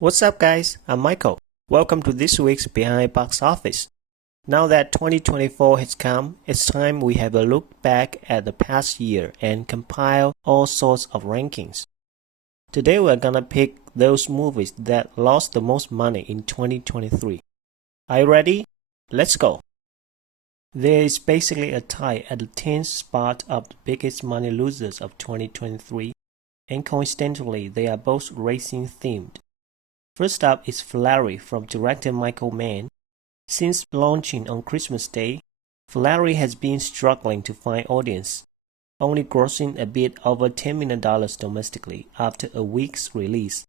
What's up guys, I'm Michael. Welcome to this week's Behind Box Office. Now that 2024 has come, it's time we have a look back at the past year and compile all sorts of rankings. Today we're gonna pick those movies that lost the most money in 2023. Are you ready? Let's go! There is basically a tie at the 10th spot of the biggest money losers of 2023, and coincidentally they are both racing themed. First up is Ferrari from director Michael Mann. Since launching on Christmas Day, Ferrari has been struggling to find audience, only grossing a bit over $10 million domestically after a week's release.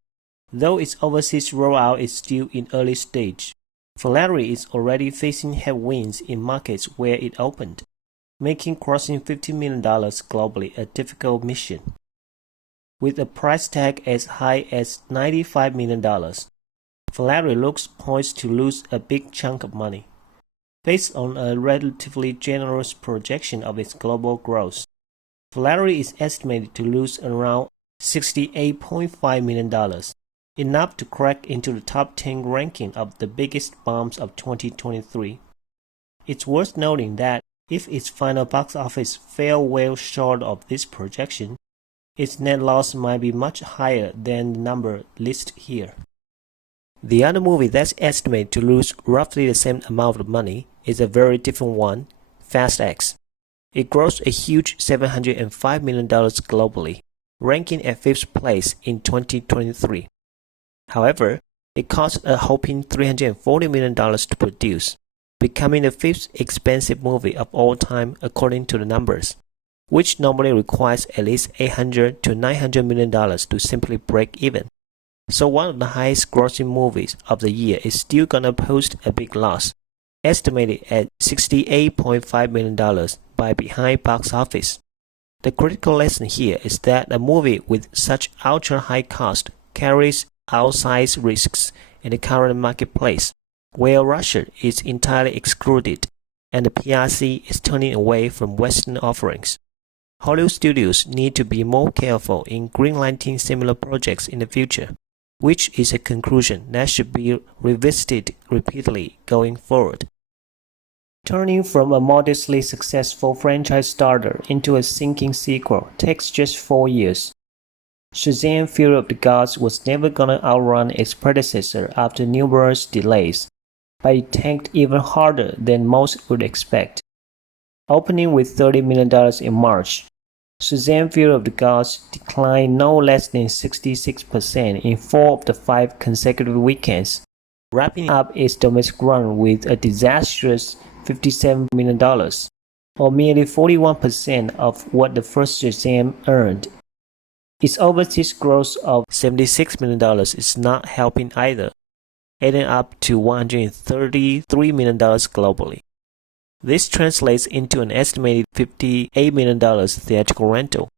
Though its overseas rollout is still in early stage, Ferrari is already facing headwinds in markets where it opened, making crossing $50 million globally a difficult mission. With a price tag as high as $95 million, Ferrari looks poised to lose a big chunk of money. Based on a relatively generous projection of its global growth, Ferrari is estimated to lose around $68.5 million, enough to crack into the top 10 ranking of the biggest bombs of 2023. It's worth noting that if its final box office fell well short of this projection, its net loss might be much higher than the number listed here. The other movie that's estimated to lose roughly the same amount of money is a very different one, Fast X. It grossed a huge $705 million globally, ranking at 5th place in 2023. However, it cost a whopping $340 million to produce, becoming the 5th expensive movie of all time according to the numbers, which normally requires at least $800 to $900 million to simply break even. So one of the highest grossing movies of the year is still gonna post a big loss, estimated at $68.5 million by Behind Box Office. The critical lesson here is that a movie with such ultra high cost carries outsized risks in the current marketplace, where Russia is entirely excluded and the PRC is turning away from Western offerings. Hollywood studios need to be more careful in greenlighting similar projects in the future, which is a conclusion that should be revisited repeatedly going forward. Turning from a modestly successful franchise starter into a sinking sequel takes just 4 years. Shazam! Fury of the Gods was never gonna outrun its predecessor after numerous delays, but it tanked even harder than most would expect. Opening with $30 million in March, Shazam! Fury of the Gods declined no less than 66% in 4 of the 5 consecutive weekends, wrapping up its domestic run with a disastrous $57 million, or merely 41% of what the first Shazam earned. Its overseas gross of $76 million is not helping either, adding up to $133 million globally. This translates into an estimated $58 million theatrical rental,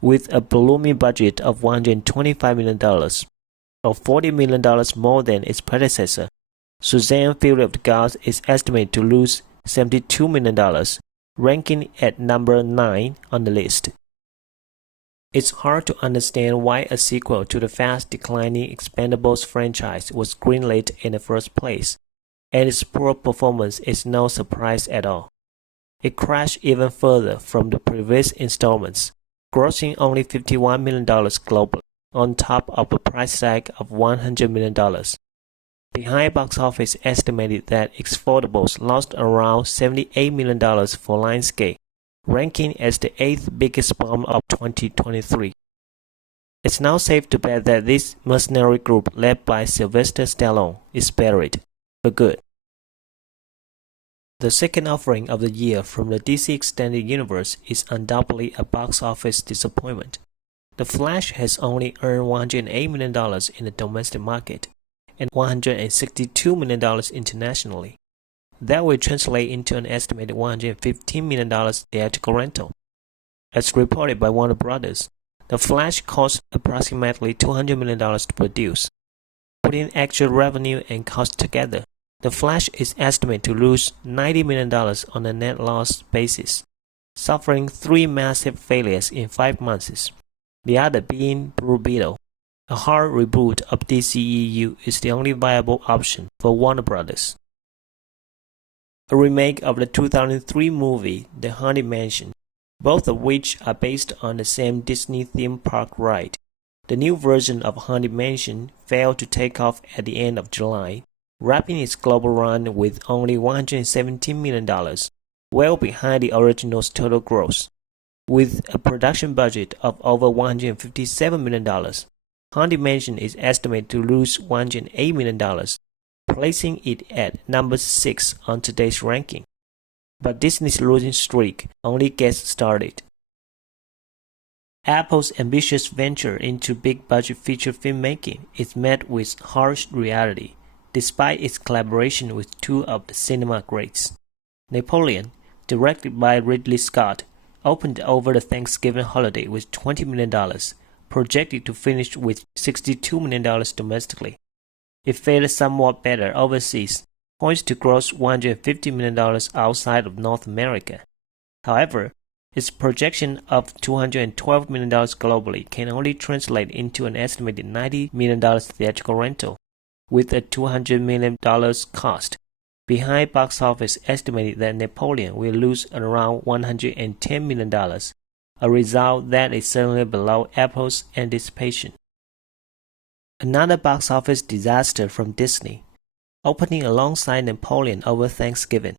with a blooming budget of $125 million, or $40 million more than its predecessor. Shazam! Fury of the Gods is estimated to lose $72 million, ranking at number 9 on the list. It's hard to understand why a sequel to the fast declining Expendables franchise was greenlit in the first place, and its poor performance is no surprise at all. It crashed even further from the previous installments, grossing only $51 million globally, on top of a price tag of $100 million. Behind Box Office estimated that Expendables lost around $78 million for Lionsgate, ranking as the 8th biggest bomb of 2023. It's now safe to bet that this mercenary group led by Sylvester Stallone is buried for good. The second offering of the year from the DC Extended Universe is undoubtedly a box office disappointment. The Flash has only earned $108 million in the domestic market and $162 million internationally. That will translate into an estimated $115 million theatrical rental. As reported by Warner Brothers, The Flash cost approximately $200 million to produce. Putting actual revenue and cost together, The Flash is estimated to lose $90 million on a net loss basis, suffering 3 massive failures in 5 months, the other being Blue Beetle. A hard reboot of DCEU is the only viable option for Warner Brothers. A remake of the 2003 movie The Haunted Mansion, both of which are based on the same Disney theme park ride. The new version of Haunted Mansion failed to take off at the end of July, wrapping its global run with only $117 million, well behind the original's total gross. With a production budget of over $157 million, Haunted Mansion is estimated to lose $108 million, placing it at number 6 on today's ranking. But Disney's losing streak only gets started. Apple's ambitious venture into big-budget feature filmmaking is met with harsh reality, despite its collaboration with two of the cinema greats. Napoleon, directed by Ridley Scott, opened over the Thanksgiving holiday with $20 million, projected to finish with $62 million domestically. It fared somewhat better overseas, poised to gross $150 million outside of North America. However, its projection of $212 million globally can only translate into an estimated $90 million theatrical rental, with a $200 million cost. Behind box office estimated that Napoleon will lose around $110 million, a result that is certainly below Apple's anticipation. Another box office disaster from Disney, opening alongside Napoleon over Thanksgiving,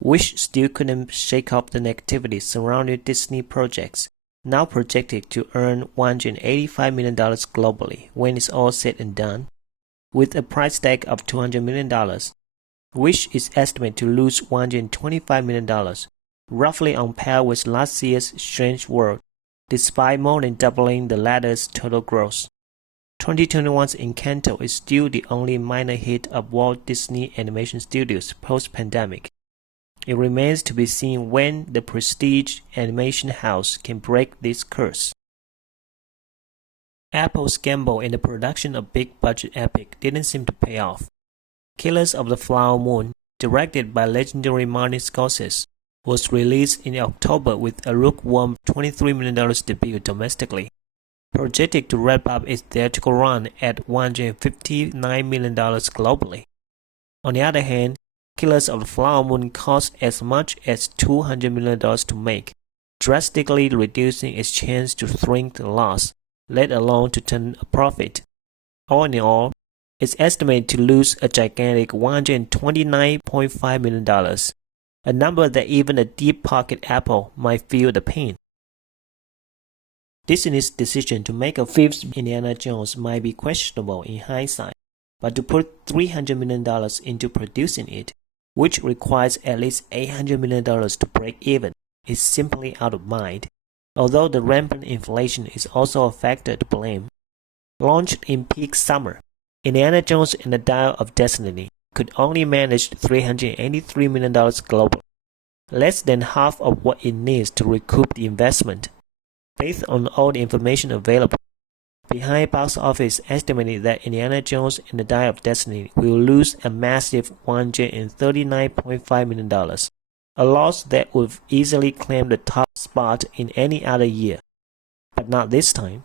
which still couldn't shake off the negativity surrounding Disney projects, now projected to earn $185 million globally when it's all said and done, with a price tag of $200 million, which is estimated to lose $125 million, roughly on par with last year's Strange World, despite more than doubling the latter's total gross. 2021's Incl is still the only minor hit of Walt Disney Animation Studios post-pandemic. It remains to be seen when the prestige animation house can break this curse. Apple's gamble in the production of big-budget epic didn't seem to pay off. Killers of the Flower Moon, directed by legendary Martin Scorsese, was released in October with a lukewarm $23 million debut domestically, projected to wrap up its theatrical run at $159 million globally. On the other hand, Killers of the Flower Moon cost as much as $200 million to make, drastically reducing its chance to shrink the loss, let alone to turn a profit. All in all, it's estimated to lose a gigantic $129.5 million, a number that even a deep-pocket Apple might feel the pain. Disney's decision to make a fifth Indiana Jones might be questionable in hindsight, but to put $300 million into producing it, which requires at least $800 million to break even, is simply out of mind, although the rampant inflation is also a factor to blame. Launched in peak summer, Indiana Jones and the Dial of Destiny could only manage $383 million globally, less than half of what it needs to recoup the investment. Based on all the information available, behind box office estimated that Indiana Jones and the Dial of Destiny will lose a massive $139.5 million, a loss that would easily claim the top spot in any other year. But not this time.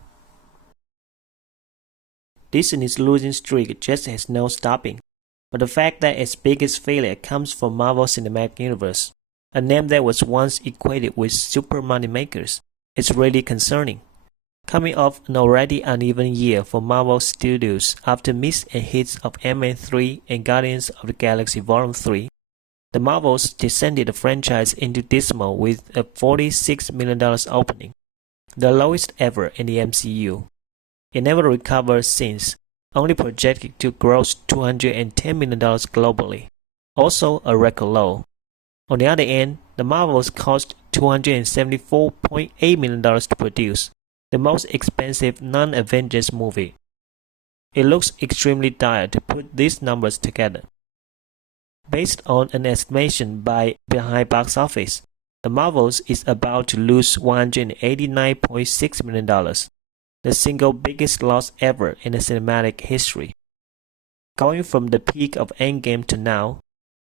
Disney's losing streak just has no stopping, but the fact that its biggest failure comes from Marvel Cinematic Universe, a name that was once equated with super moneymakers, is really concerning. Coming off an already uneven year for Marvel Studios after miss and hits of Ant-Man 3 and Guardians of the Galaxy Vol. 3, the Marvels descended the franchise into dismal with a $46 million opening, the lowest ever in the MCU. It never recovered since, only projected to gross $210 million globally, also a record low. On the other end, the Marvels cost $274.8 million to produce, the most expensive non-Avengers movie. It looks extremely dire to put these numbers together. Based on an estimation by Behind Box Office, the Marvels is about to lose $189.6 million, the single biggest loss ever in the cinematic history. Going from the peak of Endgame to now,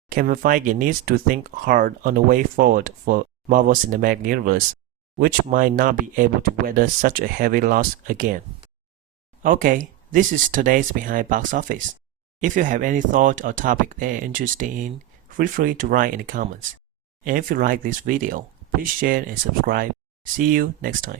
Kevin Feige needs to think hard on the way forward for Marvel Cinematic Universe, which might not be able to weather such a heavy loss again. Okay, This is today's Behind Box Office. If you have any thought or topic that you're interested in, feel free to write in the comments. And if you like this video, please share and subscribe. See you next time.